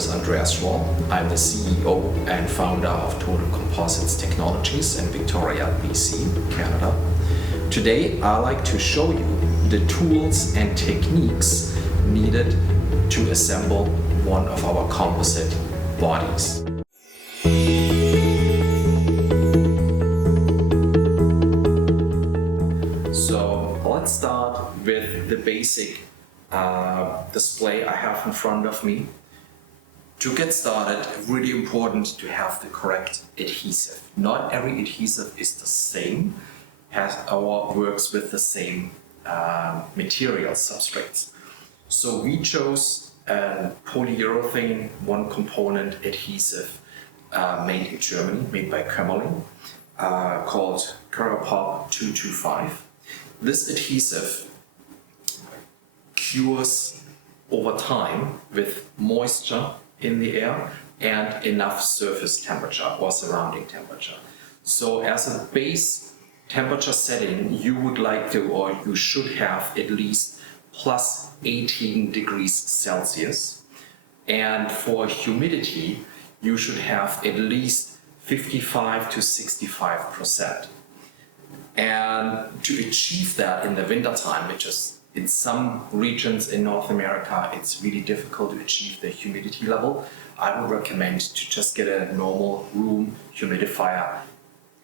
is Andreas Schwall. I'm the CEO and founder of Total Composites Technologies in Victoria, BC, Canada. Today, I'd like to show you the tools and techniques needed to assemble one of our composite bodies. So let's start with the basic display I have in front of me. To get started, really important to have the correct adhesive. Not every adhesive is the same, works with the same material substrates. So we chose a polyurethane one component adhesive made in Germany, made by Kömmerling, called Pulp 225. This adhesive cures over time with moisture in the air and enough surface temperature or surrounding temperature. So as a base temperature setting, you would like to, or you should have at least plus 18 degrees Celsius. And for humidity, you should have at least 55 to 65%. And to achieve that in the wintertime, which is in some regions in North America, it's really difficult to achieve the humidity level. I would recommend to just get a normal room humidifier,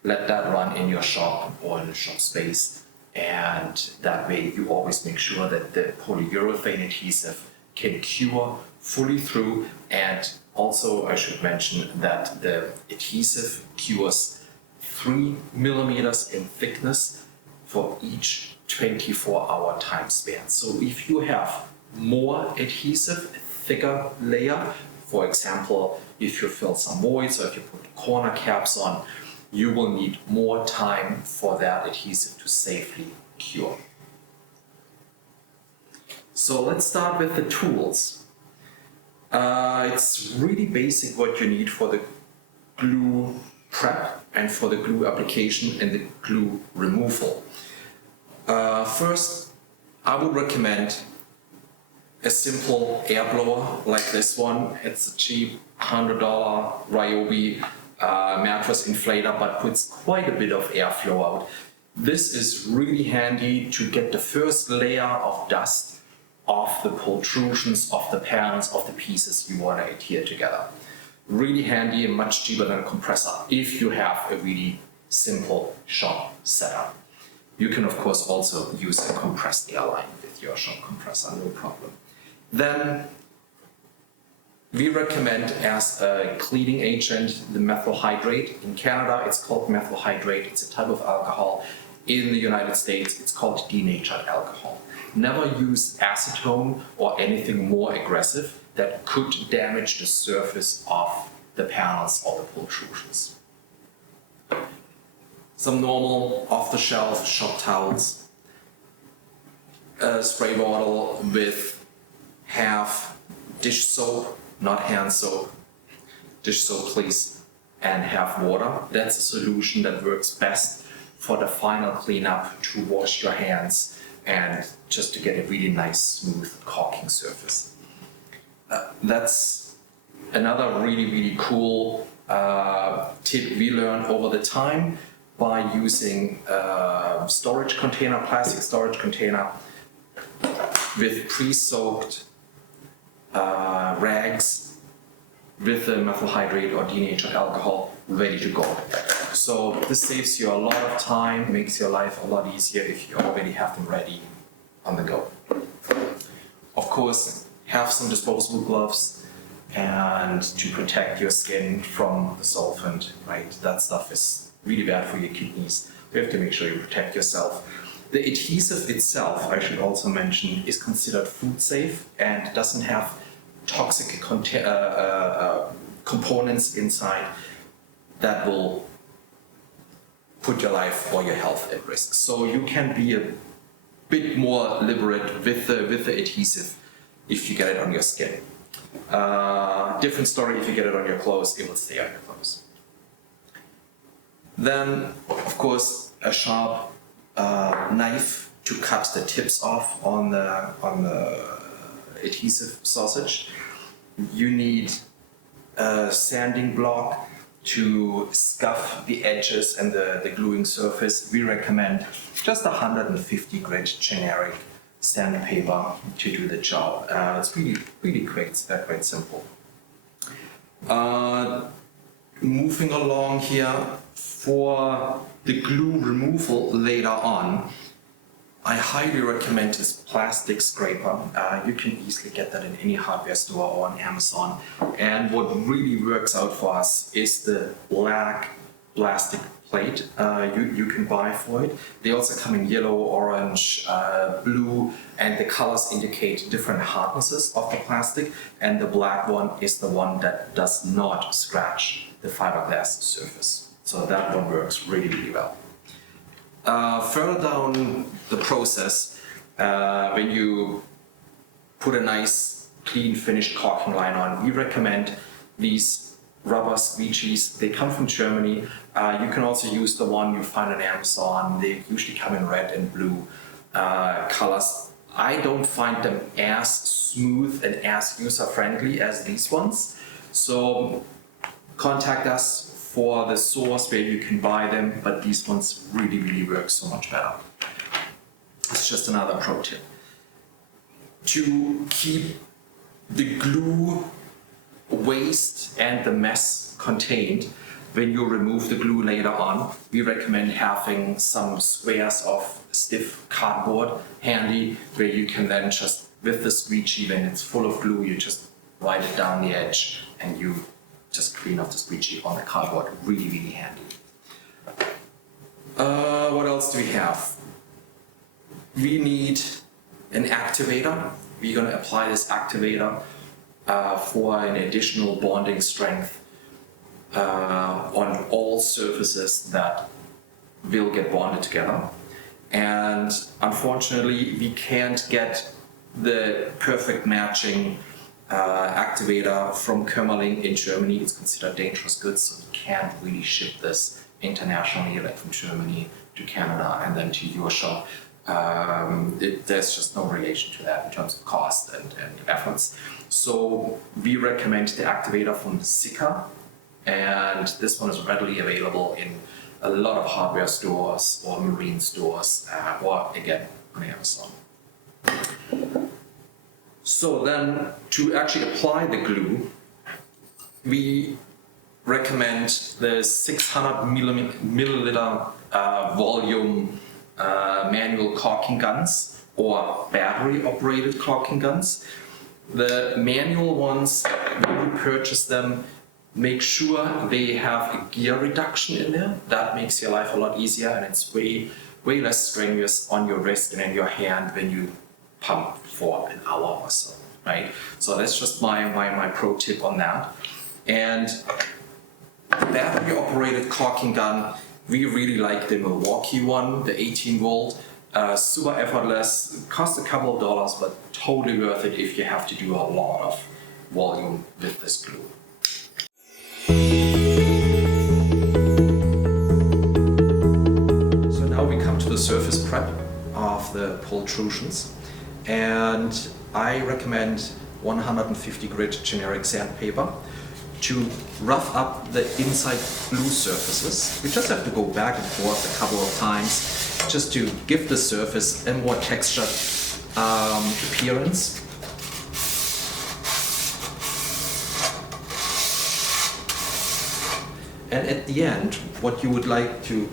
let that run in your shop or in the shop space, and that way you always make sure that the polyurethane adhesive can cure fully through. And also I should mention that the adhesive cures 3 millimeters in thickness for each 24-hour time span. So if you have more adhesive, a thicker layer, for example, if you fill some voids or if you put corner caps on, you will need more time for that adhesive to safely cure. So let's start with the tools. It's really basic what you need for the glue prep and for the glue application and the glue removal. First, I would recommend a simple air blower like this one. It's a cheap $100 Ryobi mattress inflator, but puts quite a bit of airflow out. This is really handy to get the first layer of dust off the pultrusions, of the panels, of the pieces you want to adhere together. Really handy and much cheaper than a compressor if you have a really simple shop setup. You can of course also use a compressed air line with your shop compressor, no problem. Then we recommend as a cleaning agent the methyl hydrate. In Canada it's called methyl hydrate, it's a type of alcohol. In the United States it's called denatured alcohol. Never use acetone or anything more aggressive that could damage the surface of the panels or the pultrusions. Some normal off-the-shelf shop towels, a spray bottle with half dish soap, not hand soap, dish soap please, and half water. That's a solution that works best for the final cleanup, to wash your hands and just to get a really nice smooth caulking surface. That's another really cool tip we learned over the time by using storage container, plastic storage container with pre-soaked rags with the methyl hydrate or denatured alcohol ready to go. So this saves you a lot of time, makes your life a lot easier if you already have them ready on the go. Of course, have some disposable gloves and to protect your skin from the solvent, right? That stuff is really bad for your kidneys. You have to make sure you protect yourself. The adhesive itself, I should also mention, is considered food safe and doesn't have toxic components inside that will put your life or your health at risk. So you can be a bit more liberate with the adhesive if you get it on your skin. Different story if you get it on your clothes, it will stay on your clothes. Then, of course, a sharp knife to cut the tips off on the adhesive sausage. you need a sanding block to scuff the edges and the gluing surface. We recommend just 150 grit generic sandpaper to do the job. It's really quick, it's quite simple. Moving along here, for the glue removal later on, I highly recommend this plastic scraper. You can easily get that in any hardware store or on Amazon. And what really works out for us is the black plastic plate you can buy for it. They also come in yellow, orange, blue, and the colors indicate different hardnesses of the plastic. And the black one is the one that does not scratch the fiberglass surface. So that one works really well. Further down the process, when you put a nice clean finished caulking line on, we recommend these rubber squeegees. They come from Germany. You can also use the one you find on Amazon. They usually come in red and blue colors. I don't find them as smooth and as user-friendly as these ones. So contact us for the source where you can buy them, but these ones really work so much better. It's just another pro tip. To keep the glue waste and the mess contained, when you remove the glue later on, we recommend having some squares of stiff cardboard handy, where you can then just, with the squeegee, when it's full of glue, you just write it down the edge and you just clean off the squeegee on the cardboard. Really handy. What else do we have? We need an activator. We're going to apply this activator for an additional bonding strength on all surfaces that will get bonded together. And unfortunately, we can't get the perfect matching activator from Kömmerling in Germany. It's considered dangerous goods, so you can't really ship this internationally, like from Germany to Canada and then to your shop. There's just no relation to that in terms of cost and efforts. So we recommend the activator from Sika, and this one is readily available in a lot of hardware stores or marine stores, or again on Amazon. So then, to actually apply the glue, we recommend the 600 milliliter volume manual caulking guns or battery operated caulking guns. The manual ones, when you purchase them, make sure they have a gear reduction in there. That makes your life a lot easier, and it's way less strenuous on your wrist and in your hand when you pump for an hour or so, right? So that's just my pro tip on that. And the battery operated caulking gun, we really like the Milwaukee one, the 18 volt, super effortless, costs a couple of dollars, but totally worth it if you have to do a lot of volume with this glue. So now we come to the surface prep of the pultrusions. And I recommend 150 grit generic sandpaper to rough up the inside glue surfaces. We just have to go back and forth a couple of times just to give the surface a more textured appearance. And at the end, what you would like to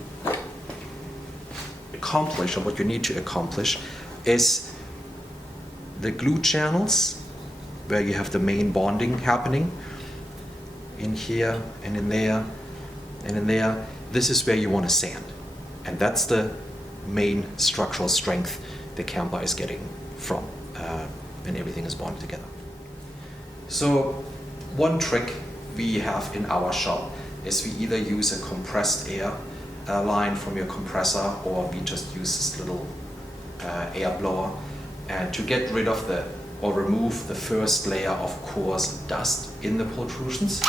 accomplish, or what you need to accomplish, is the glue channels where you have the main bonding happening in here and in there and in there. This is where you want to sand, and that's the main structural strength the camper is getting from when everything is bonded together. So one trick we have in our shop is we either use a compressed air line from your compressor, or we just use this little air blower and to get rid of or remove the first layer of coarse dust in the pultrusions.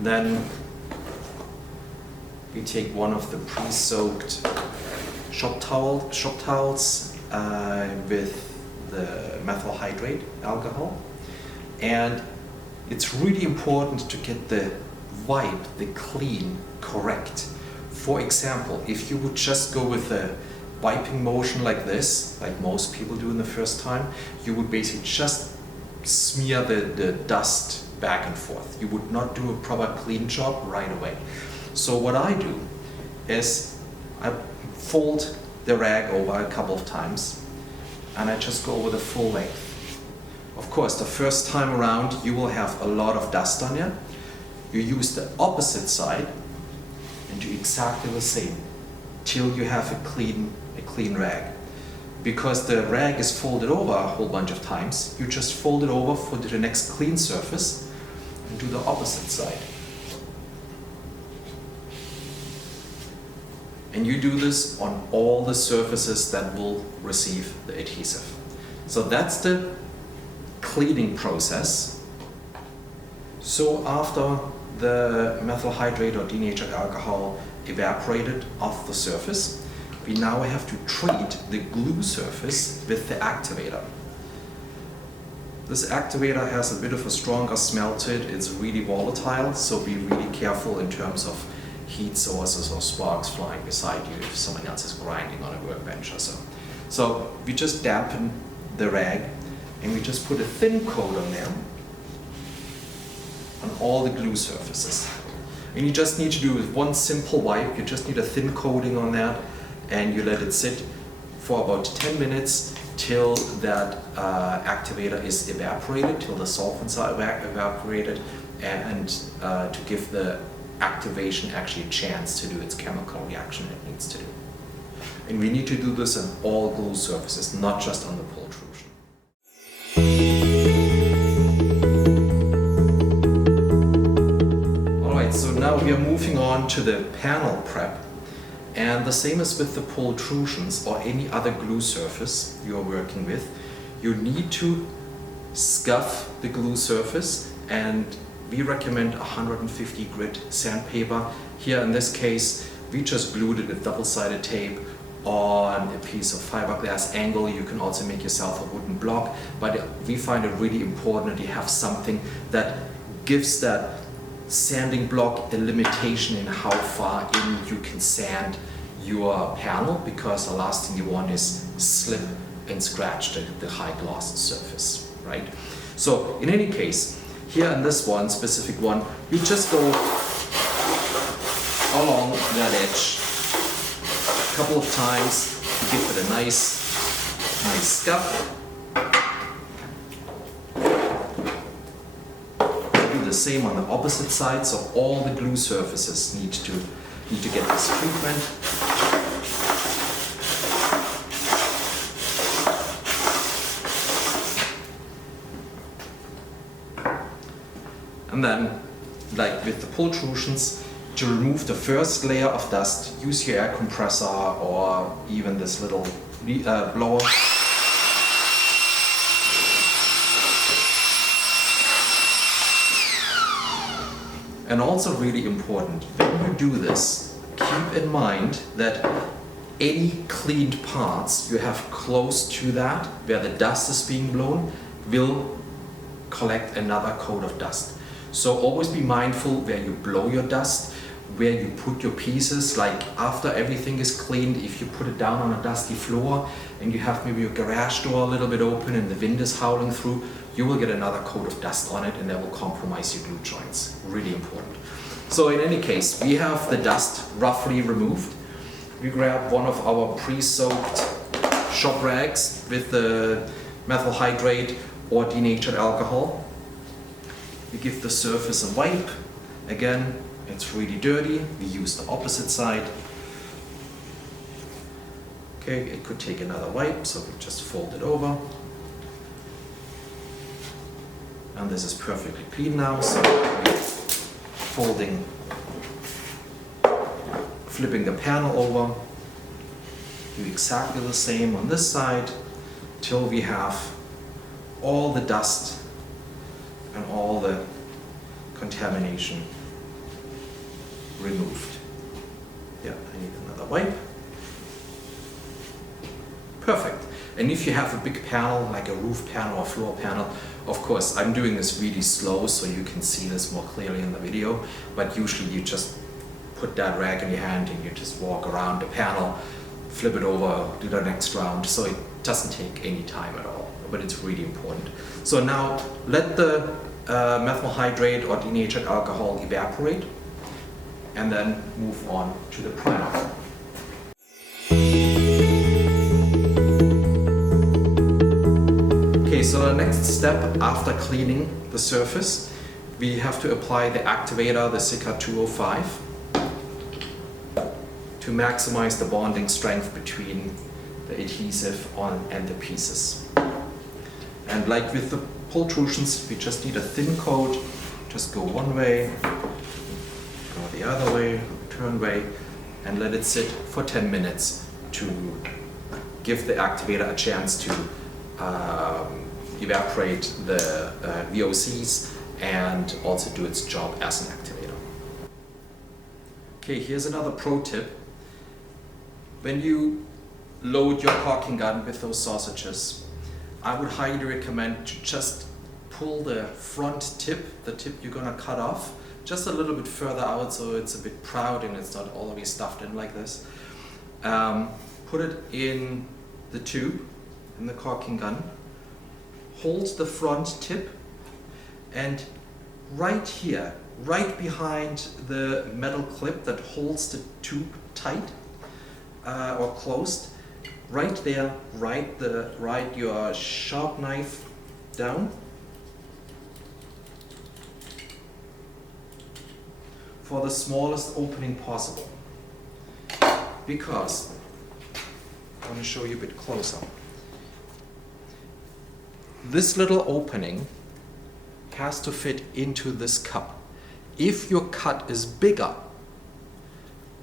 Then we take one of the pre-soaked shop towels with the methyl hydrate alcohol, and it's really important to get the wipe, the clean, correct. For example, if you would just go with a wiping motion like this, like most people do in the first time, you would basically just smear the dust back and forth. You would not do a proper clean job right away. So what I do is I fold the rag over a couple of times and I just go over the full length. Of course, the first time around you will have a lot of dust on you. You use the opposite side and do exactly the same till you have a clean rag. Because the rag is folded over a whole bunch of times, you just fold it over for the next clean surface and do the opposite side. And you do this on all the surfaces that will receive the adhesive. So that's the cleaning process. So after the methyl hydrate or denatured alcohol evaporated off the surface, we now have to treat the glue surface with the activator. This activator has a bit of a stronger smell to it. It's really volatile, so be really careful in terms of heat sources or sparks flying beside you if someone else is grinding on a workbench or so. So we just dampen the rag and we just put a thin coat on there on all the glue surfaces. And you just need to do with one simple wipe. You just need a thin coating on that and you let it sit for about 10 minutes till that activator is evaporated, till the solvents are evaporated, and to give the activation actually a chance to do its chemical reaction it needs to do. And we need to do this on all glue surfaces, not just on the pultrusion. Alright, so now we are moving on to the panel prep. And the same as with the pultrusions or any other glue surface you are working with, you need to scuff the glue surface, and we recommend 150 grit sandpaper. Here in this case, we just glued it with double-sided tape on a piece of fiberglass angle. You can also make yourself a wooden block, but we find it really important that you have something that gives that sanding block a limitation in how far in you can sand your panel, because the last thing you want is slip and scratch the high gloss surface, right? So in any case, here in this one, specific one, you just go along that edge a couple of times to give it a nice scuff. Do the same on the opposite side, so all the glue surfaces need to get this treatment. And then, like with the pultrusions, to remove the first layer of dust, use your air compressor or even this little blower. And also really important, when you do this, keep in mind that any cleaned parts you have close to that, where the dust is being blown, will collect another coat of dust. So always be mindful where you blow your dust, where you put your pieces. Like after everything is cleaned, if you put it down on a dusty floor and you have maybe your garage door a little bit open and the wind is howling through, you will get another coat of dust on it and that will compromise your glue joints. Really important. So in any case, we have the dust roughly removed. We grab one of our pre-soaked shop rags with the methyl hydrate or denatured alcohol. We give the surface a wipe. Again, it's really dirty. We use the opposite side. Okay, it could take another wipe, so we just fold it over. And this is perfectly clean now, so flipping the panel over. Do exactly the same on this side till we have all the dust and all the contamination removed. Yeah, I need another wipe. Perfect. And if you have a big panel, like a roof panel or floor panel, of course, I'm doing this really slow so you can see this more clearly in the video, but usually you just put that rag in your hand and you just walk around the panel, flip it over, do the next round, so it doesn't take any time at all, but it's really important. So now let the methyl hydrate or denatured alcohol evaporate, and then move on to the primer. Okay, so the next step after cleaning the surface, we have to apply the activator, the Sika 205, to maximize the bonding strength between the adhesive and the pieces. And like with the pultrusions, we just need a thin coat, just go one way, go the other way, turn way, and let it sit for 10 minutes to give the activator a chance to evaporate the VOCs and also do its job as an activator. Okay, here's another pro tip. When you load your caulking gun with those sausages, I would highly recommend to just pull the front tip, the tip you're gonna cut off, just a little bit further out so it's a bit proud and it's not all the way stuffed in like this. Put it in the tube, in the caulking gun, hold the front tip, and right here, right behind the metal clip that holds the tube tight or closed, right there, write your sharp knife down for the smallest opening possible, because I want to show you a bit closer. This little opening has to fit into this cup. If your cut is bigger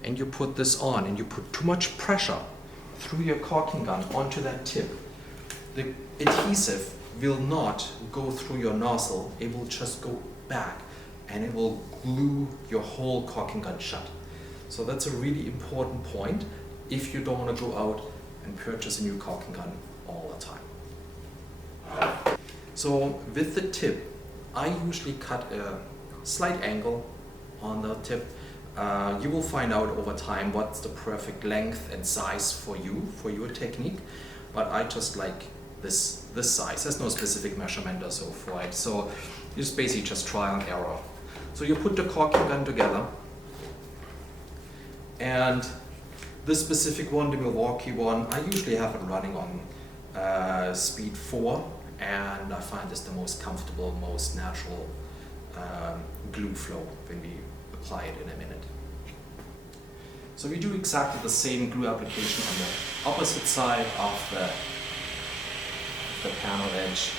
and you put this on and you put too much pressure through your caulking gun onto that tip, the adhesive will not go through your nozzle, it will just go back and it will glue your whole caulking gun shut. So that's a really important point if you don't want to go out and purchase a new caulking gun all the time. So with the tip, I usually cut a slight angle on the tip. You will find out over time what's the perfect length and size for you, for your technique, but I just like this size. There's no specific measurement or so for it, so it's basically just trial and error. So you put the caulking gun together, and this specific one, the Milwaukee one, I usually have it running on speed 4, and I find this the most comfortable, most natural glue flow when we apply it in a minute. So we do exactly the same glue application on the opposite side of the panel edge.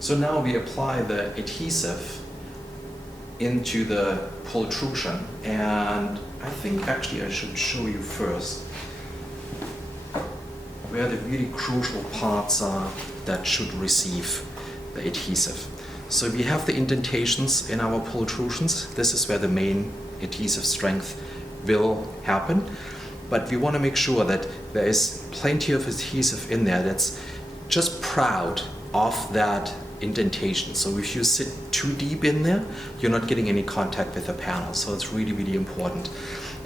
So now we apply the adhesive into the pultrusion, and I think actually I should show you first where the really crucial parts are that should receive the adhesive. So we have the indentations in our pultrusions. This is where the main adhesive strength will happen, but we want to make sure that there is plenty of adhesive in there that's just proud of that indentation. So if you sit too deep in there, you're not getting any contact with the panel, so it's really, really important.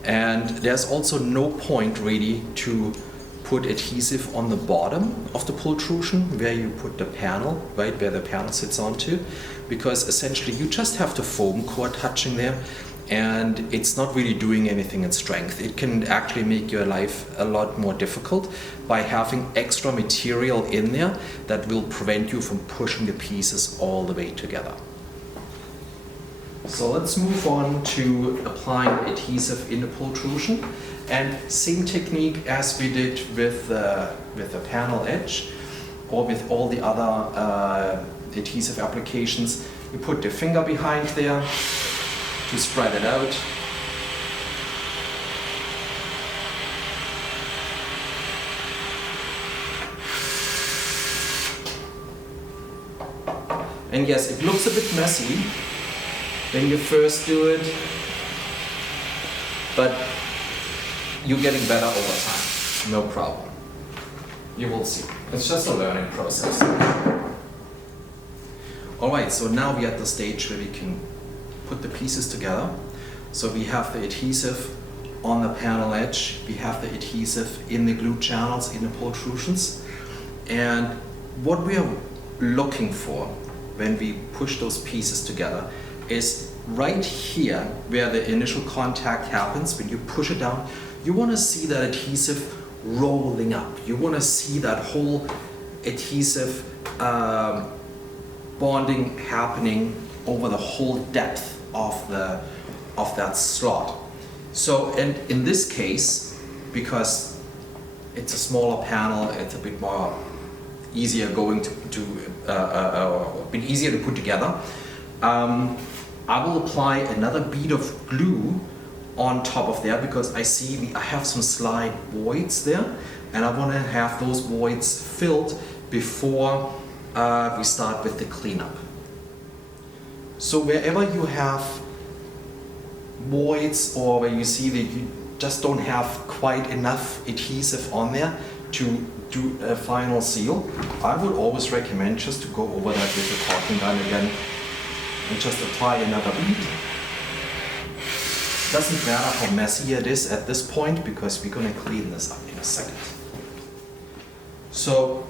And there's also no point really to put adhesive on the bottom of the pultrusion where you put the panel, right where the panel sits onto, because essentially you just have the foam core touching there, and it's not really doing anything in strength. It can actually make your life a lot more difficult by having extra material in there that will prevent you from pushing the pieces all the way together. So let's move on to applying adhesive in the pultrusion, and same technique as we did with the panel edge or with all the other adhesive applications. You put the finger behind there to spread it out. And yes, it looks a bit messy when you first do it, but you're getting better over time, no problem. You will see. It's just a learning process. All right, so now we're at the stage where we can put the pieces together. So we have the adhesive on the panel edge, we have the adhesive in the glue channels, in the pultrusions. And what we are looking for when we push those pieces together is right here where the initial contact happens. When you push it down, you want to see that adhesive rolling up. You want to see that whole adhesive bonding happening over the whole depth of that slot. So, and in this case, because it's a smaller panel, it's a bit more easier going bit easier to put together. I will apply another bead of glue on top of there because I see I have some slide voids there, and I want to have those voids filled before we start with the cleanup. So wherever you have voids or where you see that you just don't have quite enough adhesive on there to do a final seal, I would always recommend just to go over that with the caulking gun again and just apply another bead. Doesn't matter how messy it is at this point because we're going to clean this up in a second. So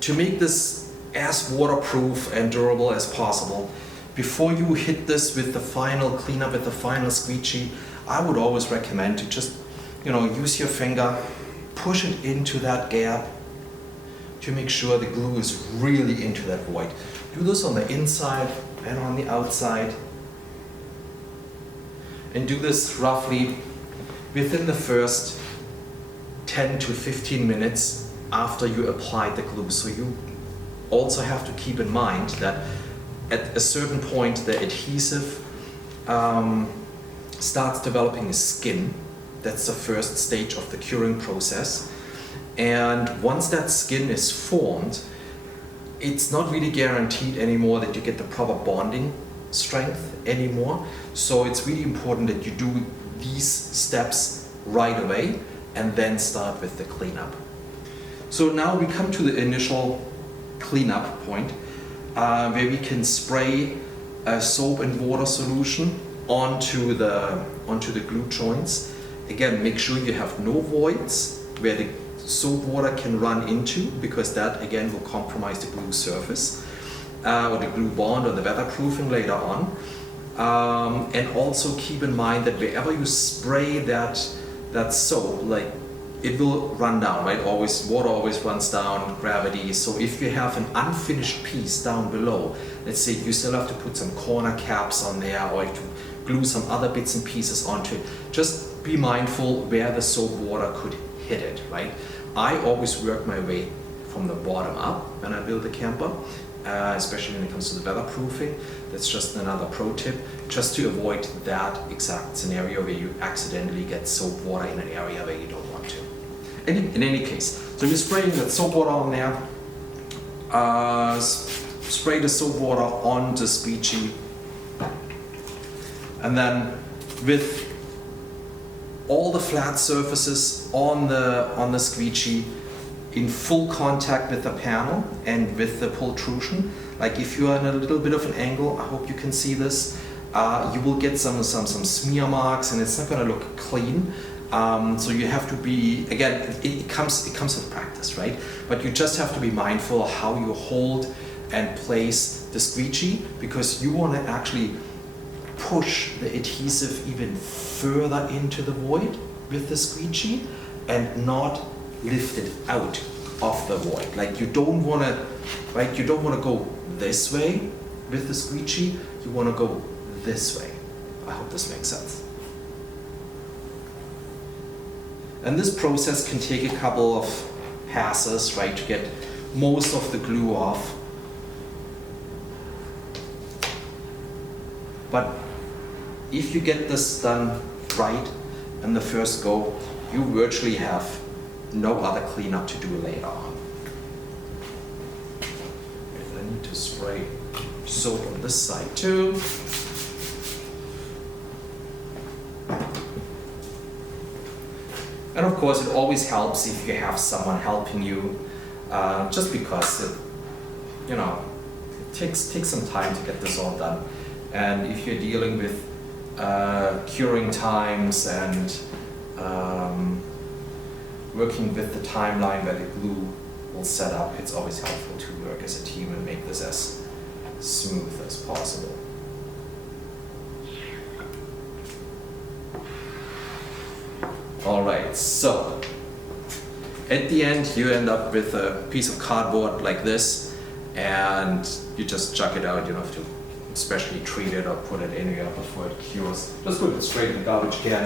to make this as waterproof and durable as possible, before you hit this with the final cleanup, with the final squeegee, I would always recommend to just, use your finger, push it into that gap to make sure the glue is really into that void. Do this on the inside and on the outside. And do this roughly within the first 10 to 15 minutes after you applied the glue. So you also have to keep in mind that at a certain point the adhesive starts developing a skin. That's the first stage of the curing process. And once that skin is formed, it's not really guaranteed anymore that you get the proper bonding strength anymore. So it's really important that you do these steps right away and then start with the cleanup. So now we come to the initial cleanup point where we can spray a soap and water solution onto the glue joints. Again, make sure you have no voids where the soap water can run into, because that again will compromise the glue surface or the glue bond or the weatherproofing later on. And also keep in mind that wherever you spray that soap, like, it will run down, right? Water always runs down, gravity. So if you have an unfinished piece down below, let's say you still have to put some corner caps on there or to glue some other bits and pieces onto it, just be mindful where the soap water could hit it, right? I always work my way from the bottom up when I build a camper, especially when it comes to the weatherproofing. That's just another pro tip, just to avoid that exact scenario where you accidentally get soap water in an area where you don't want to. In any case, so you're spraying that soap water on there, spray the soap water on the squeegee, and then with all the flat surfaces on the squeegee in full contact with the panel and with the pultrusion. Like if you are in a little bit of an angle, I hope you can see this, you will get some smear marks and it's not going to look clean. So you have to be, again, it comes with practice, right? But you just have to be mindful of how you hold and place the squeegee, because you want to actually push the adhesive even further into the void with the squeegee and not lift it out of the void. Like you don't want to, right? You don't want to go this way with the squeegee. You want to go this way. I hope this makes sense. And this process can take a couple of passes, right, to get most of the glue off. But if you get this done right in the first go, you virtually have no other cleanup to do later on. I need to spray soap on this side too. And of course, it always helps if you have someone helping you, just because it takes some time to get this all done. And if you're dealing with curing times and working with the timeline where the glue will set up, it's always helpful to work as a team and make this as smooth as possible. All right, so at the end you end up with a piece of cardboard like this, and you just chuck it out. You don't have to especially treat it or put it anywhere before it cures. Just put it straight in the garbage can.